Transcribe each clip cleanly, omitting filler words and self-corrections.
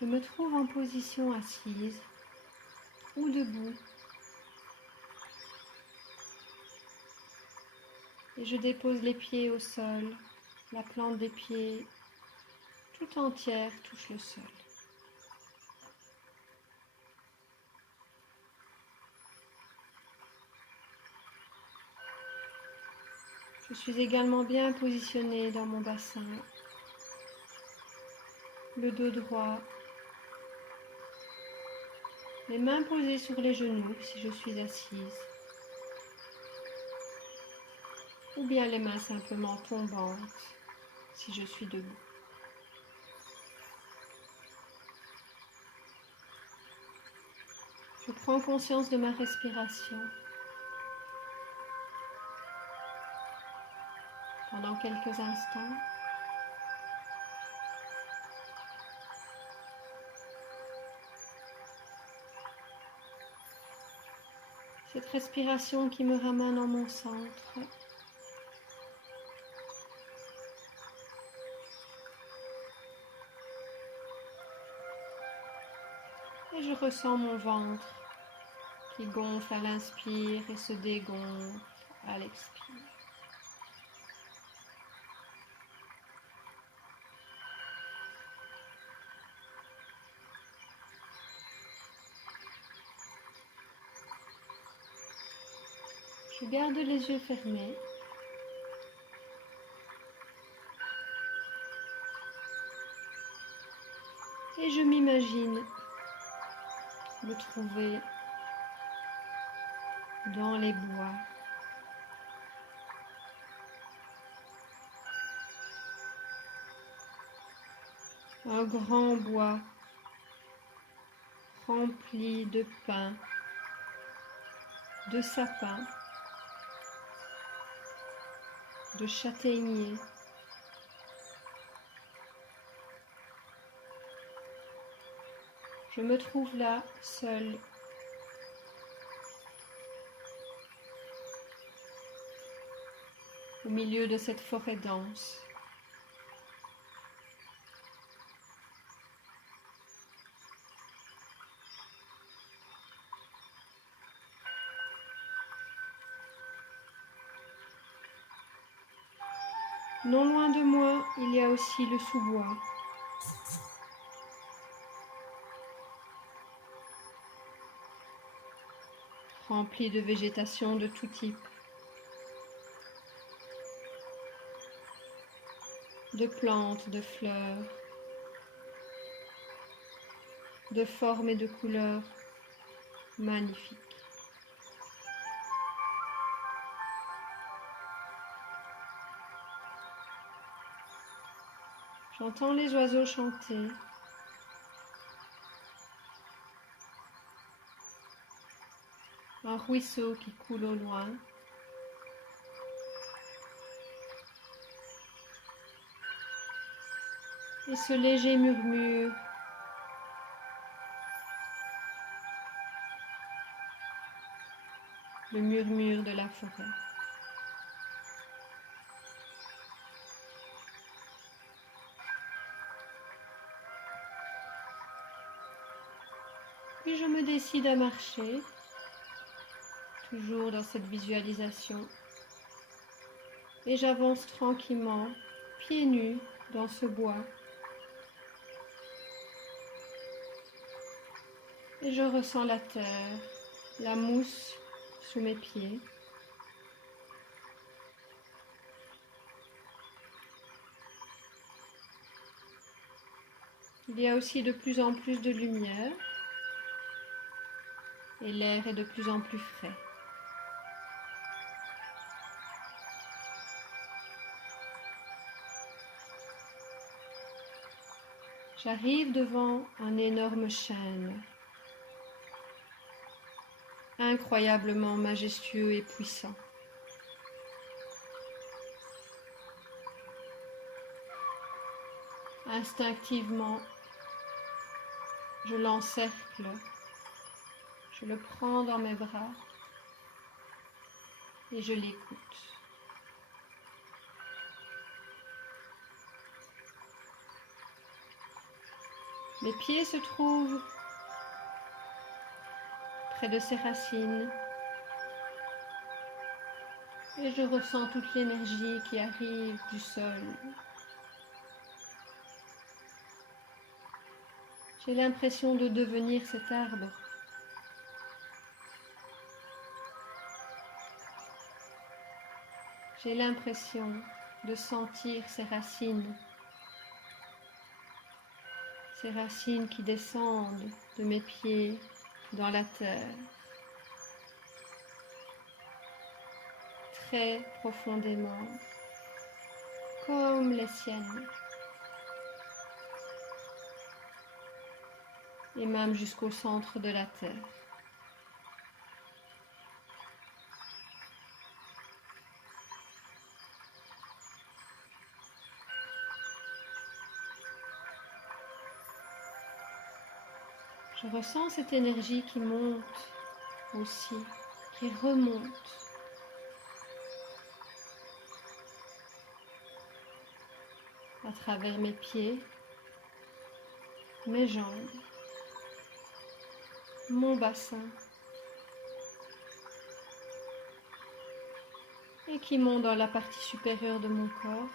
Je me trouve en position assise ou debout et je dépose les pieds au sol. La plante des pieds tout entière touche le sol. Je suis également bien positionnée dans mon bassin, le dos droit, les mains posées sur les genoux si je suis assise, ou bien les mains simplement tombantes si je suis debout. Je prends conscience de ma respiration pendant quelques instants. Cette respiration qui me ramène en mon centre. Et je ressens mon ventre qui gonfle à l'inspire et se dégonfle à l'expire. Je garde les yeux fermés. Et je m'imagine me trouver dans les bois. Un grand bois rempli de pins, de sapins, de châtaigniers. Je me trouve là, seule, au milieu de cette forêt dense. Non loin de moi, il y a aussi le sous-bois. Rempli de végétation de tout type. De plantes, de fleurs, de formes et de couleurs magnifiques. J'entends les oiseaux chanter. Un ruisseau qui coule au loin. Et ce léger murmure le murmure de la forêt. Puis je me décide à marcher, toujours dans cette visualisation, et j'avance tranquillement, pieds nus, dans ce bois. Et je ressens la terre, la mousse sous mes pieds. Il y a aussi de plus en plus de lumière et l'air est de plus en plus frais. J'arrive devant un énorme chêne, incroyablement majestueux et puissant. Instinctivement, je l'encercle, je le prends dans mes bras et je l'écoute. Mes pieds se trouvent près de ses racines et je ressens toute l'énergie qui arrive du sol. J'ai l'impression de devenir cet arbre. J'ai l'impression de sentir ses racines qui descendent de mes pieds dans la terre, très profondément, comme les siennes, et même jusqu'au centre de la terre. Je ressens cette énergie qui monte aussi, qui remonte. À travers mes pieds, mes jambes, mon bassin, et qui monte dans la partie supérieure de mon corps.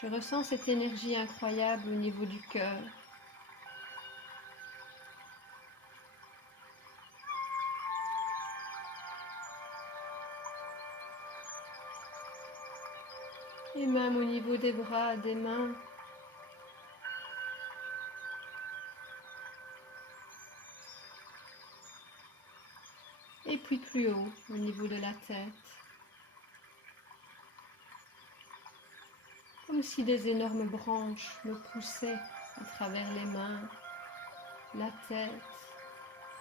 Je ressens cette énergie incroyable au niveau du cœur. Et même au niveau des bras, des mains. Et puis plus haut, au niveau de la tête. Comme si des énormes branches me poussaient à travers les mains, la tête,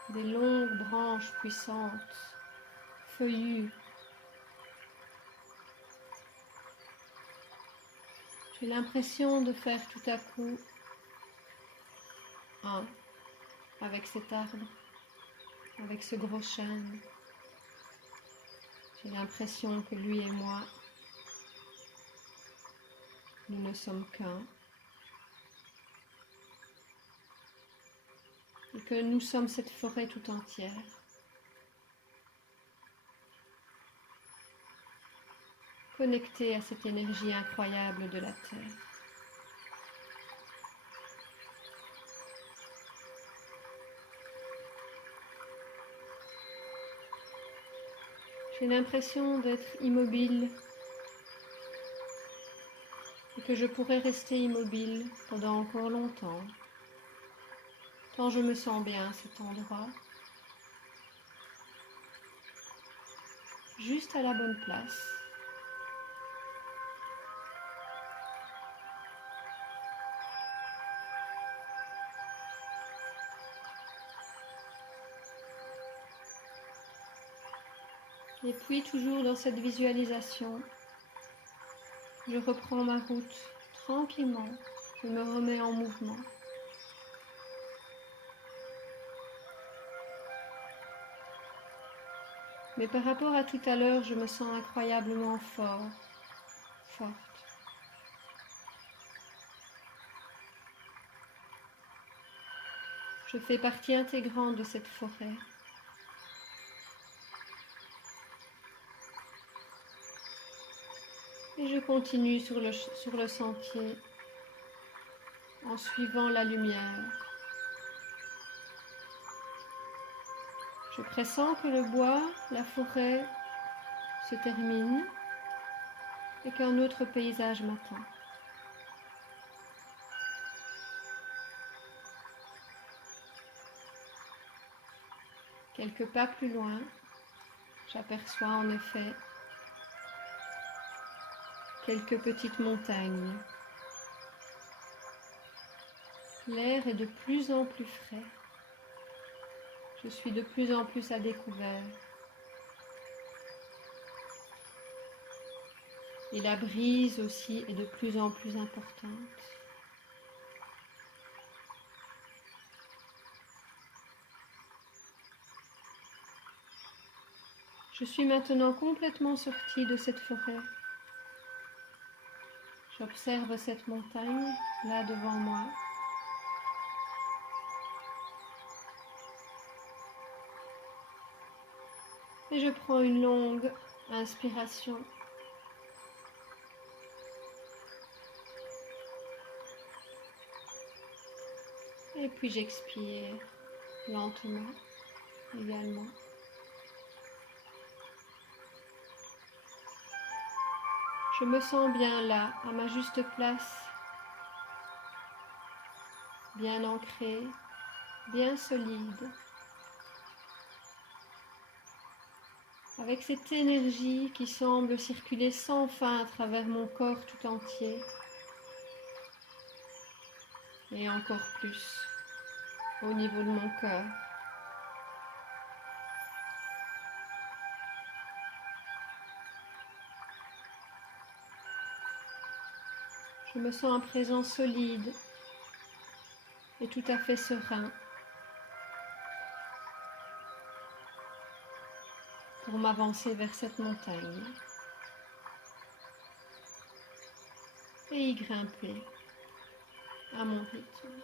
des longues branches puissantes, feuillues. J'ai l'impression de faire tout à coup un avec cet arbre, avec ce gros chêne. J'ai l'impression que lui et moi, nous ne sommes qu'un. Et que nous sommes cette forêt tout entière. Connectés à cette énergie incroyable de la terre. J'ai l'impression d'être immobile et que je pourrais rester immobile pendant encore longtemps, tant je me sens bien à cet endroit, juste à la bonne place. Et puis, toujours dans cette visualisation, je reprends ma route tranquillement, je me remets en mouvement. Mais par rapport à tout à l'heure, je me sens incroyablement forte. Je fais partie intégrante de cette forêt. Et je continue sur le sentier en suivant la lumière. Je pressens que le bois, la forêt se termine et qu'un autre paysage m'attend. Quelques pas plus loin, j'aperçois en effet quelques petites montagnes. L'air est de plus en plus frais. Je suis de plus en plus à découvert. Et la brise aussi est de plus en plus importante. Je suis maintenant complètement sortie de cette forêt. J'observe cette montagne là devant moi. Et je prends une longue inspiration. Et puis j'expire lentement également. Je me sens bien là, à ma juste place, bien ancrée, bien solide, avec cette énergie qui semble circuler sans fin à travers mon corps tout entier, et encore plus au niveau de mon cœur. Je me sens à présent solide et tout à fait serein pour m'avancer vers cette montagne et y grimper à mon rythme.